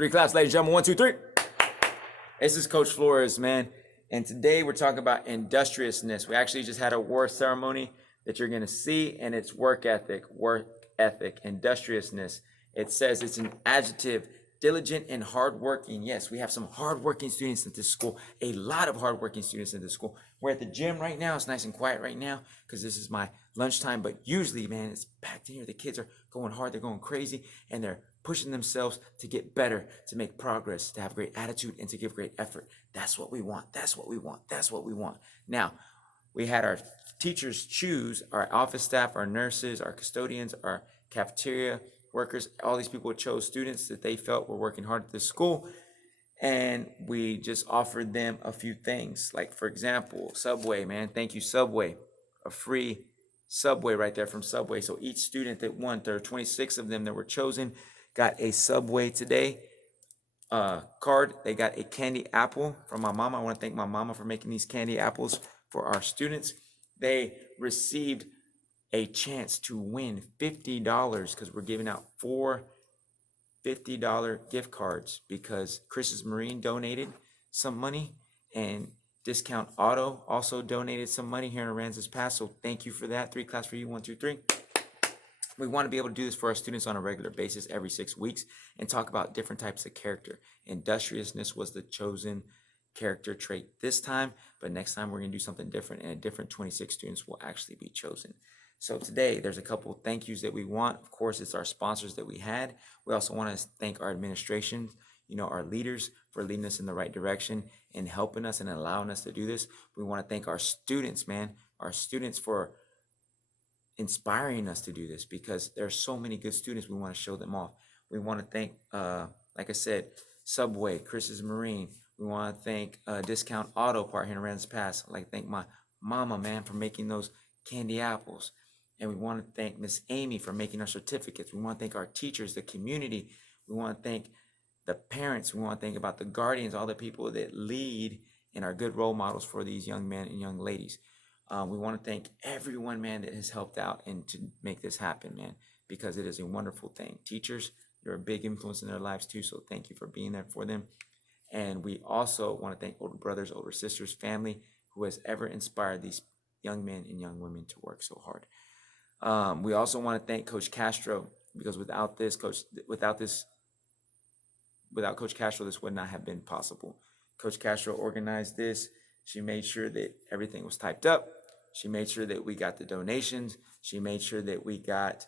Three claps, ladies and gentlemen. 1, 2, 3. This is Coach Flores, man. And today we're talking about industriousness. We actually just had a award ceremony that you're going to see, and it's work ethic, industriousness. It says it's an adjective, diligent and hardworking. Yes, we have some hardworking students at this school, a lot of hardworking students at this school. We're at the gym right now. It's nice and quiet right now because this is my lunchtime, but usually, man, it's packed in here. The kids are going hard, they're going crazy, and they're pushing themselves to get better, to make progress, to have great attitude, and to give great effort. That's what we want. That's what we want. That's what we want. Now, we had our teachers choose, our office staff, our nurses, our custodians, our cafeteria workers. All these people chose students that they felt were working hard at this school. And we just offered them a few things. Like, for example, Subway, man. Thank you, Subway. A free Subway right there from Subway. So each student that won, there are 26 of them that were chosen, got a Subway today card. They got a candy apple from my mama. I want to thank my mama for making these candy apples for our students. They received a chance to win $50 because we're giving out 4 $50 gift cards because Chris's Marine donated some money and Discount Auto also donated some money here in Aransas Pass. So thank you for that. 3 claps for you. 1, 2, 3. We want to be able to do this for our students on a regular basis every 6 weeks and talk about different types of character. Industriousness was the chosen character trait this time, but next time we're going to do something different, and a different 26 students will actually be chosen. So today, there's a couple of thank yous that we want. Of course, it's our sponsors that we had. We also want to thank our administration, our leaders for leading us in the right direction and helping us and allowing us to do this. We want to thank our students, man, our students for inspiring us to do this because there are so many good students. We want to show them off. We want to thank, like I said, Subway, Chris's Marine. We want to thank Discount Auto Part here in Aransas Pass. I'd like to thank my mama, man, for making those candy apples. And we want to thank Miss Amy for making our certificates. We want to thank our teachers, the community. We want to thank the parents. We want to think about the guardians, all the people that lead and are good role models for these young men and young ladies. We want to thank everyone, man, that has helped out and to make this happen, man, because it is a wonderful thing. Teachers, you're a big influence in their lives too, so thank you for being there for them. And we also want to thank older brothers, older sisters, family who has ever inspired these young men and young women to work so hard. We also want to thank Coach Castro because without Coach Castro, this would not have been possible. Coach Castro organized this. She made sure that everything was typed up. She made sure that we got the donations. She made sure that we got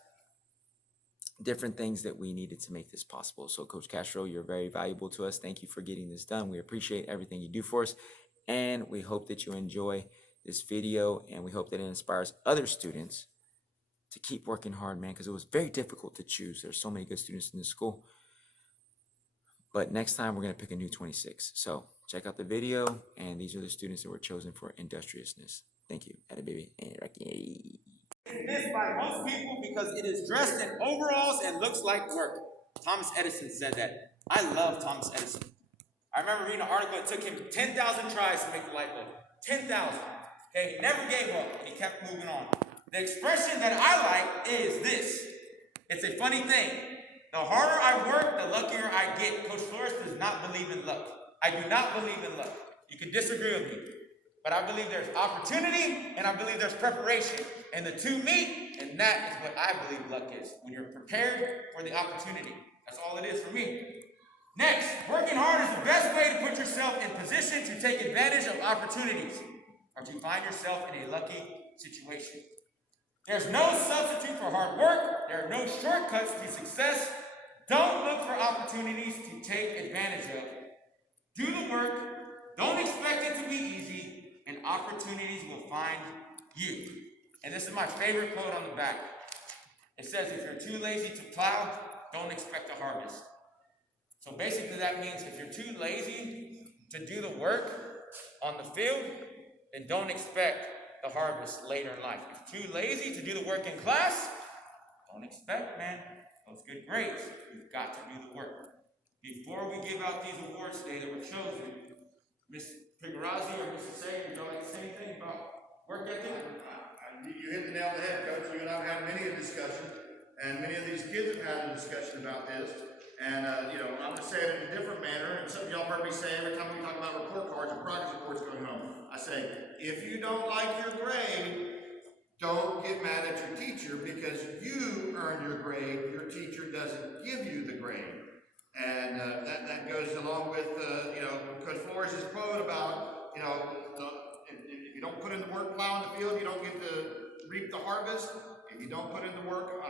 different things that we needed to make this possible. So Coach Castro, you're very valuable to us. Thank you for getting this done. We appreciate everything you do for us. And we hope that you enjoy this video, and we hope that it inspires other students to keep working hard, man, because it was very difficult to choose. There's so many good students in this school. But next time, we're going to pick a new 26. So check out the video, and these are the students that were chosen for industriousness. Thank you. Atta baby. This by most people because it is dressed in overalls and looks like work. Thomas Edison said that. I love Thomas Edison. I remember reading an article. It took him 10,000 tries to make the light bulb. 10,000. Okay, he never gave up, and he kept moving on. The expression that I like is this. It's a funny thing. The harder I work, the luckier I get. Coach Flores does not believe in luck. I do not believe in luck. You can disagree with me. But I believe there's opportunity and I believe there's preparation. And the two meet, and that is what I believe luck is. When you're prepared for the opportunity. That's all it is for me. Next, working hard is the best way to put yourself in position to take advantage of opportunities or to find yourself in a lucky situation. There's no substitute for hard work. There are no shortcuts to success. Don't look for opportunities to take advantage of. Do the work. Don't expect it to be easy. And opportunities will find you. And this is my favorite quote on the back. It says, if you're too lazy to plow, don't expect a harvest. So basically that means if you're too lazy to do the work on the field, then don't expect the harvest later in life. If you're too lazy to do the work in class, don't expect, man, those good grades. You've got to do the work. Before we give out these awards today that were chosen, Ms. Pigarazzi or Mr. Say, would you like to say anything about work ethic? You hit the nail on the head, Coach. You and I have had many a discussion, and many of these kids have had a discussion about this. And, I'm gonna say it in a different manner, and some of y'all heard me say every time we talk about report cards or progress reports going home, I say, if you don't like your grade, don't get mad at your teacher because you earned your grade, your teacher doesn't give you the grade. And that goes along with, Coach Flores' quote about, if you don't put in the work plow in the field, you don't get to reap the harvest. If you don't put in the work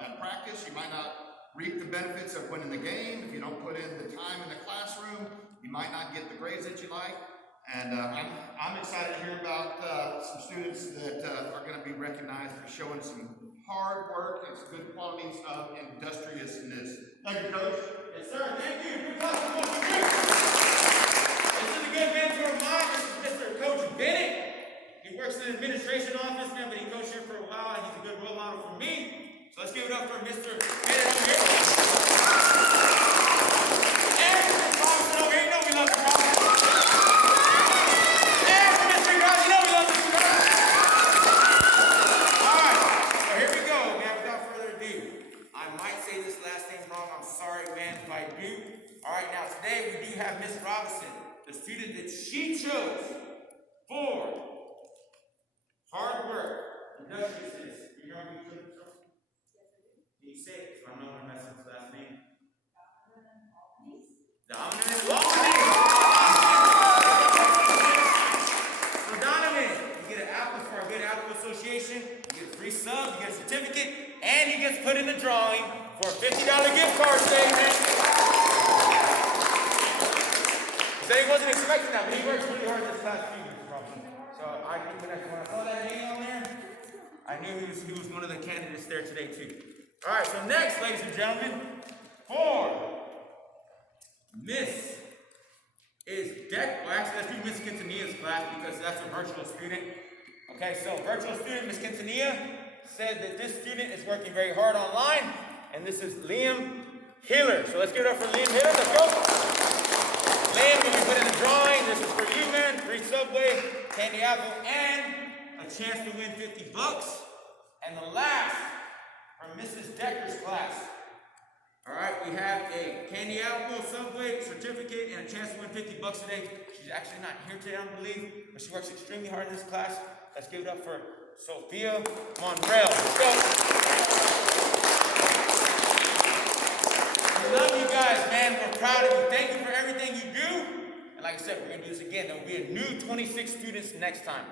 at practice, you might not reap the benefits of winning the game. If you don't put in the time in the classroom, you might not get the grades that you like. And I'm excited to hear about some students that are going to be recognized for showing some hard work and some good qualities of industriousness. Thank you, Coach. Yes, sir. Thank you. Good class. This is a good mentor of mine. This is Mr. Coach Bennett. He works in the administration office, man, but he coached here for a while, and he's a good role model for me. So let's give it up for Mr. Bennett over here. And Mr. Robinson over here. You know we love you, Robinson. And Mr. Ross, you know we love Mr. Ross. All right, so here we go, man. Without further ado, I might say this last name wrong. I'm sorry, man, if I do. All right, now today we do have Miss Robinson, the student that she chose for hard work, industriousness. You know who you chose? Can you say it? So I know I'm messing with his last name. Donovan Walden. So Donovan, you get an apple for our Good Apple Association. You get a free sub, you get a certificate, and he gets put in the drawing for a $50 gift card today, man. He said he wasn't expecting that, but he worked really hard this last few years, probably. So when I saw that name on there, I knew he was one of the candidates there today too. All right, so next, ladies and gentlemen, for Miss is actually let's do Miss Quintanilla's class because that's a virtual student. Okay, so virtual student Miss Quintanilla said that this student is working very hard online, and this is Liam Hiller. So let's give it up for Liam Hiller. Let's go. Liam, when you put in the drawing, this is for you, man. Free Subway, candy apple, and a chance to win $50. And the last from Mrs. Decker's class. All right, we have a candy apple, Subway, certificate, and a chance to win $50 today. She's actually not here today, I don't believe, but she works extremely hard in this class. Let's give it up for Sophia Monreal. Let's go. We love you guys, man. We're proud of you. Thank you for everything you do. And like I said, we're going to do this again. There will be a new 26 students next time.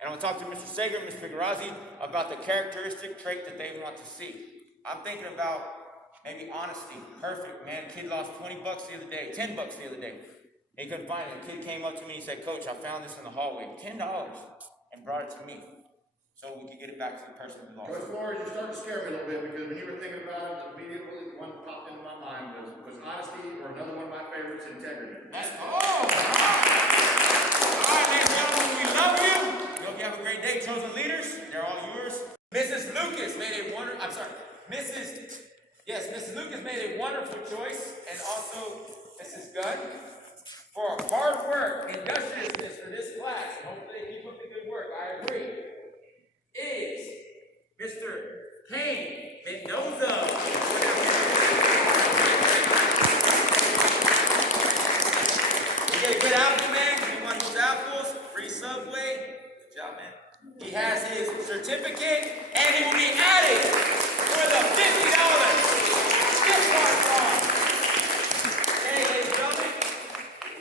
And I'm going to talk to Mr. Sager and Ms. Figuerazzi about the characteristic trait that they want to see. I'm thinking about maybe honesty. Perfect, man. Kid lost $20 the other day, $10 the other day. He couldn't find it. A kid came up to me and said, Coach, I found this in the hallway. $10 and brought it to me so we could get it back to the person who lost it. Coach Flores, you started to scare me a little bit because when you were thinking about it, immediately one that popped into my mind was honesty, or another one of my favorites, integrity. That's all right, ladies and gentlemen, we love you. We hope you have a great day. Chosen leaders, they're all yours. Mrs. Lucas made a Mrs. Lucas made a wonderful choice, and also Mrs. Gunn for hard work, industriousness for this class. And hopefully they keep up the good work. I agree. Is Mr. Payne Mendoza. You get a good apple, man. You want those apples? Free Subway. Good job, man. He has his certificate, and he will be added for the $50 gift card prize. Okay, ladies and gentlemen,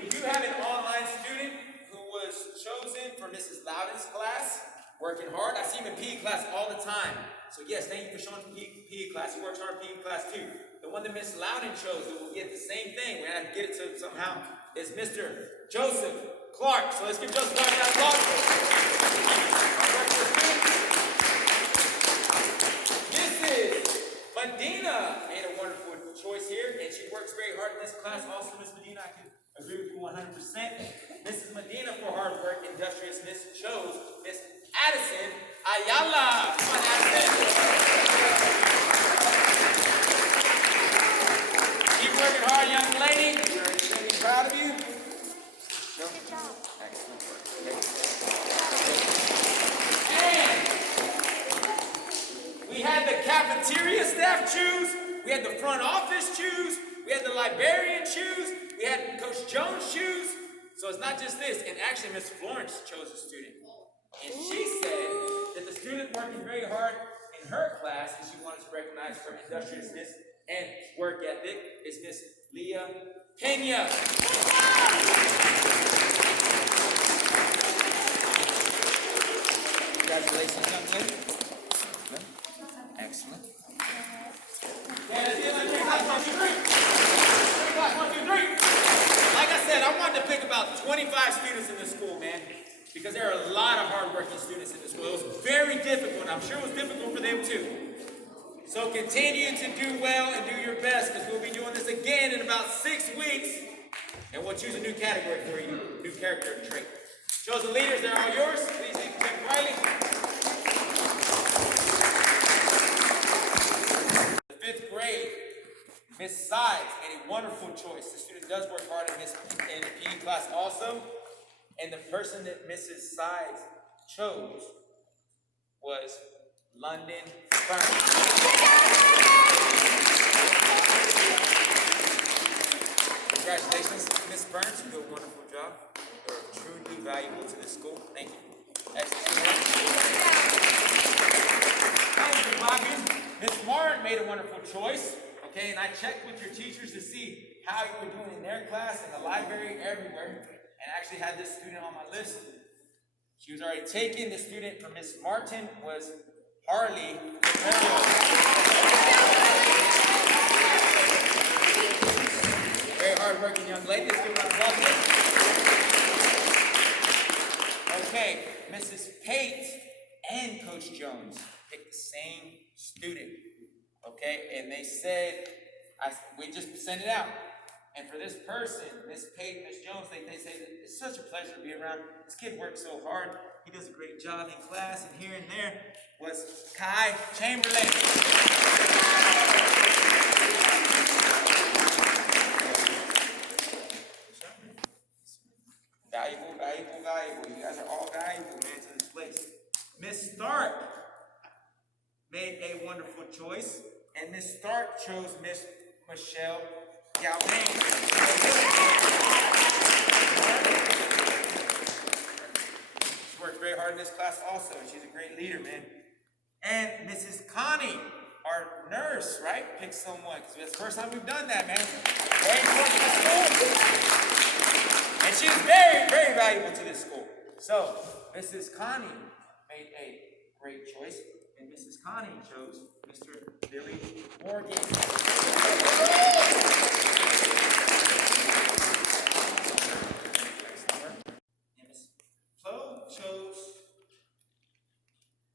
we do have an online student who was chosen for Mrs. Loudon's class, working hard. I see him in PE class all the time. So yes, thank you for showing PE class. He works hard in PE class too. The one that Miss Loudon chose that will get the same thing, we have to get it to somehow, is Mr. Joseph Clark. So let's give Joseph Clark that applause. Mrs. Medina made a wonderful choice here, and she works very hard in this class. Also, Miss Medina, I can agree with you 100%. Mrs. Medina, for hard work, industriousness, chose Miss Addison Ayala. Come on, Addison. Keep working hard, young lady. We're extremely proud of you. Excellent work. And we had the cafeteria staff choose. We had the front office choose. We had So it's not just this, and actually Miss Florence chose a student. And she said that the student working very hard in her class, and she wanted to recognize for industriousness and work ethic, is Miss Leah Pena. Congratulations, young lady. Good. Excellent. Yeah, that's it. Like 1, 2, 3. 1, 2, 3. Like I said, I wanted to pick about 25 students in this school, man, because there are a lot of hardworking students in this school. It was very difficult, and I'm sure it was difficult for them too. So continue to do well and do your best, because we'll be doing this again in about 6 weeks, and we'll choose a new category for you, new character trait. Chosen leaders, they're all yours. Please lead the check Riley. The 5th grade, Miss Sides made a wonderful choice. The student does work hard in the PE class also. And the person that Mrs. Sides chose was London Burns. Congratulations, Miss Burns. You did a wonderful job. You're truly valuable to this school. Thank you. Excellent. Thank you, Bobby. Miss Martin made a wonderful choice. Okay, and I checked with your teachers to see how you were doing in their class, in the library, everywhere, and actually had this student on my list. She was already taken. The student for Miss Martin was Harley. Very hard-working young lady. Let's give her a applause. Okay, Mrs. Pate and Coach Jones picked the same student. Okay, and they said, we just sent it out. And for this person, Miss Pate and Miss Jones, they say that it's such a pleasure to be around. This kid works so hard. He does a great job in class, and here and there was Kai Chamberlain. Valuable, valuable, valuable. You guys are all valuable, man, to this place. Miss Stark made a wonderful choice, and Miss Stark chose Miss Michelle Galvin. She worked very hard in this class also. She's a great leader, man. And Mrs. Connie, our nurse, right, picked someone, because it's the first time we've done that, man. Very important to the school. And she's very, very valuable to this school. So, Mrs. Connie made a great choice, and Mrs. Connie chose Mr. Billy Morgan. And Miss Flo chose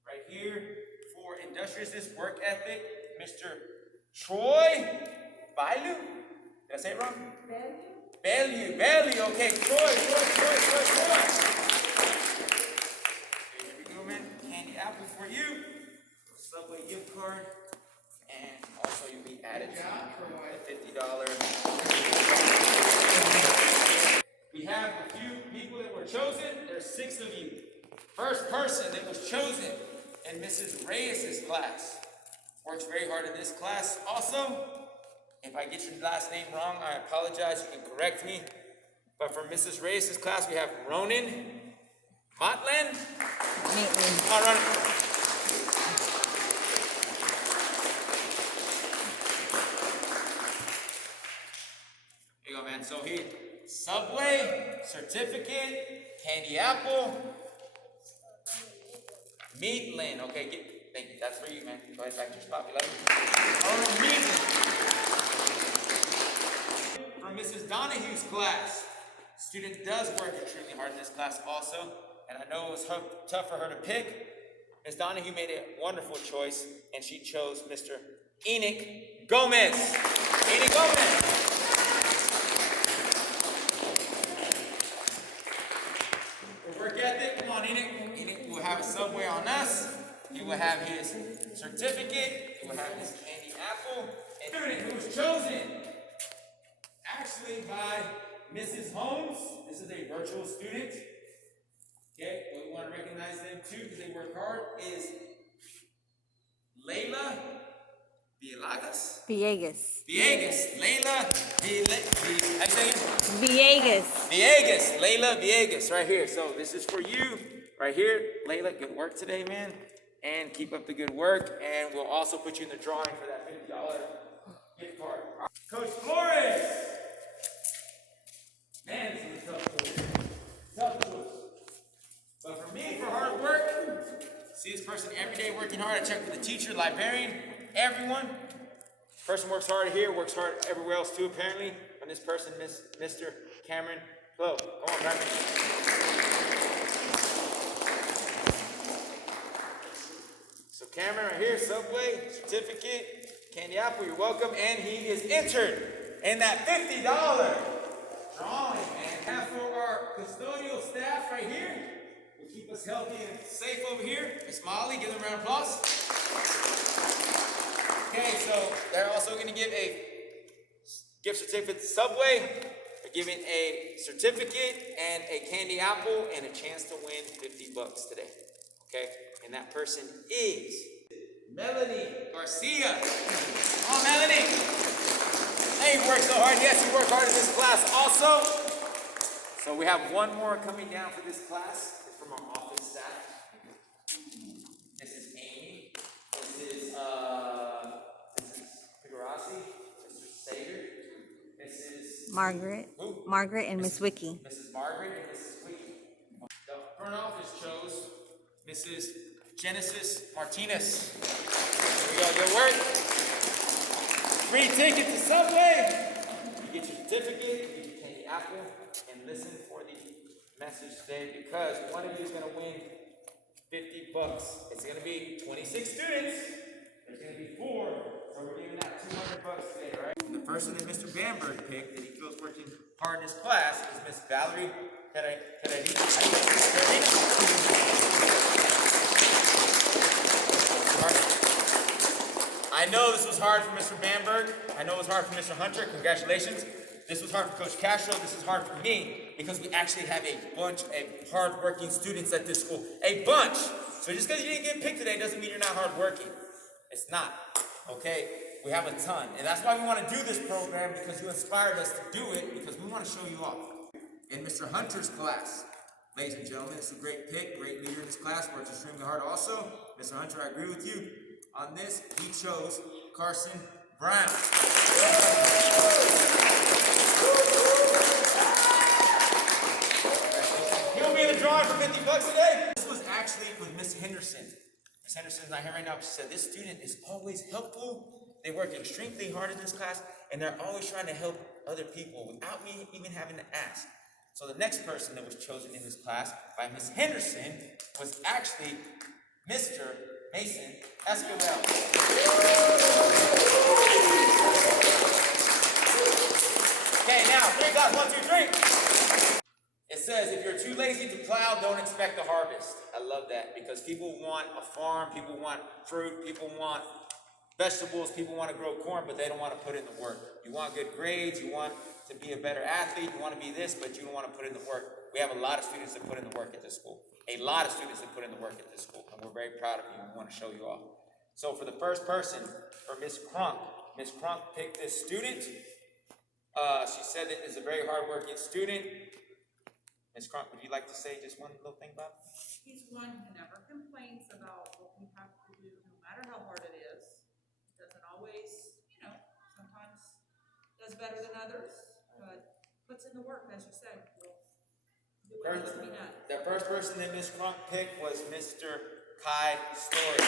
right here for industriousness, work ethic, Mr. Troy Bailu. Did I say it wrong? Bellew, okay, Troy. Here we go, man. Candy apple for you. Subway gift card. And also you'll be added to the $50. We have a few people that were chosen. There's 6 of you. First person that was chosen in Mrs. Reyes' class. Works very hard in this class also. If I get your last name wrong, I apologize. You can correct me. But for Mrs. Reyes' class, we have Ronan Motlin. Oh, Ronan. Here you go, man. So he Subway, certificate, candy apple, Meatland. Okay, thank you. That's for you, man. Go ahead, back to your spot. We love you. Meatland. For Mrs. Donahue's class, student does work extremely hard in this class also, and I know it was tough for her to pick. Ms. Donahue made a wonderful choice, and she chose Mr. Enoch Gomez. Enoch Gomez. For work ethic, come on, Enoch. Enoch will have a Subway on us. He will have his certificate. He will have his candy apple. And student who was chosen actually by Mrs. Holmes. This is a virtual student. Okay, but we want to recognize them too because they work hard. Is Layla Villegas. Layla how do you say it? Villegas. Villegas, Layla Villegas, right here. So this is for you, right here. Layla, good work today, man. And keep up the good work. And we'll also put you in the drawing for that $50 gift card. Coach Flores. Man, this is a tough choice. Tough choice. But for me, for hard work, see this person every day working hard. I check with the teacher, librarian, everyone. Person works hard here, works hard everywhere else too, apparently. And this person, Mr. Cameron Flo. Come on, Cameron. So Cameron right here, Subway, certificate, candy apple, you're welcome. And he is entered in that $50 drawing, man. Half for our custodial staff right here. Will keep us healthy and safe over here. Miss Molly, give them a round of applause. Okay, so they're also going to give a gift certificate to Subway. They're giving a certificate and a candy apple and a chance to win $50 today. Okay, and that person is Melanie Garcia. Come on, Melanie. Hey, you worked so hard. Yes, you worked hard in this class also. So we have one more coming down for this class. It's from our office staff. This is Amy. This is Figurasi. Mr. Sager. This is Margaret. who? Margaret and Miss Wiki. Mrs. Margaret and Mrs. Wiki. The front office chose Mrs. Genesis Martinez. Here we go, good work. Free ticket to Subway. You get your certificate, you get your candy apple, and listen for the message today because one of you is going to win $50. It's going to be 26 students. There's going to be 4, so we're giving out $200 today, all right? The person that Mr. Bamberg picked that he feels working hard in this class is Miss Valerie I know this was hard for Mr. Bamberg. I know it was hard for Mr. Hunter. Congratulations. This was hard for Coach Castro. This is hard for me because we actually have a bunch of hard-working students at this school. A bunch. So just because you didn't get picked today doesn't mean you're not hard-working. It's not. Okay? We have a ton. And that's why we want to do this program because you inspired us to do it because we want to show you off. In Mr. Hunter's class, ladies and gentlemen, it's a great pick, great leader in this class, works extremely hard also. Mr. Hunter, I agree with you. On this, he chose Carson Brown. He'll be in the drawing for $50 today. This was actually with Miss Henderson. Miss Henderson's not here right now, but she said this student is always helpful. They work extremely hard in this class, and they're always trying to help other people without me even having to ask. So the next person that was chosen in this class by Miss Henderson was actually Mr. Mason Escobar. Okay, now, 3 o'clock, 1, 2, 3. It says, if you're too lazy to plow, don't expect a harvest. I love that because people want a farm, people want fruit, people want vegetables, people want to grow corn, but they don't want to put in the work. You want good grades, you want to be a better athlete, you want to be this, but you don't want to put in the work. We have a lot of students that put in the work at this school. A lot of students that put in the work at this school, and we're very proud of you, and we want to show you off. So for the first person, for Miss Crunk picked this student. She said that is a very hardworking student. Ms. Crunk, would you like to say just one little thing about him? He's one who never complains about what we have to do, no matter how hard it is. Doesn't always, sometimes does better than others, but puts in the work, as you said. Do what needs to be done. The first person that Ms. Crunk picked was Mr. Kai Story.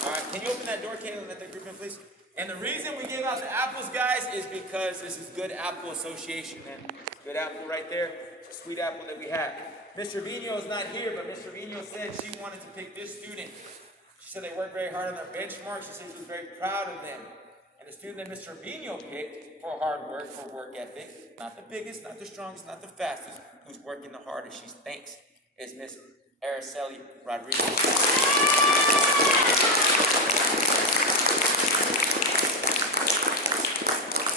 All right, can you open that door, Kayla, and let the group in, please? And the reason we give out the apples, guys, is because this is Good Apple Association, man. Good apple right there. It's a sweet apple that we have. Mr. Vino is not here, but Mr. Vino said she wanted to pick this student. She said they worked very hard on their benchmarks. She said she was very proud of them. And the student that Mr. Vino picked for hard work, for work ethic, not the biggest, not the strongest, not the fastest, who's working the hardest, she thinks, is Miss Araceli Rodriguez.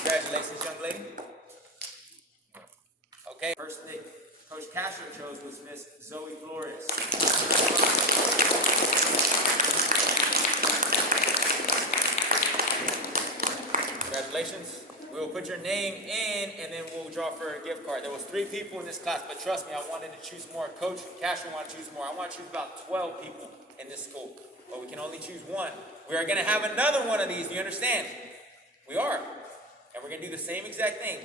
Congratulations, young lady. Okay, first thing Coach Castro chose was Miss Zoe Flores. Congratulations. We will put your name in and then we'll draw for a gift card. There was 3 people in this class, but trust me, I wanted to choose more. Coach Cashel wanted to choose more. I want to choose about 12 people in this school, but we can only choose one. We are going to have another one of these. Do you understand? We are. And we're going to do the same exact thing.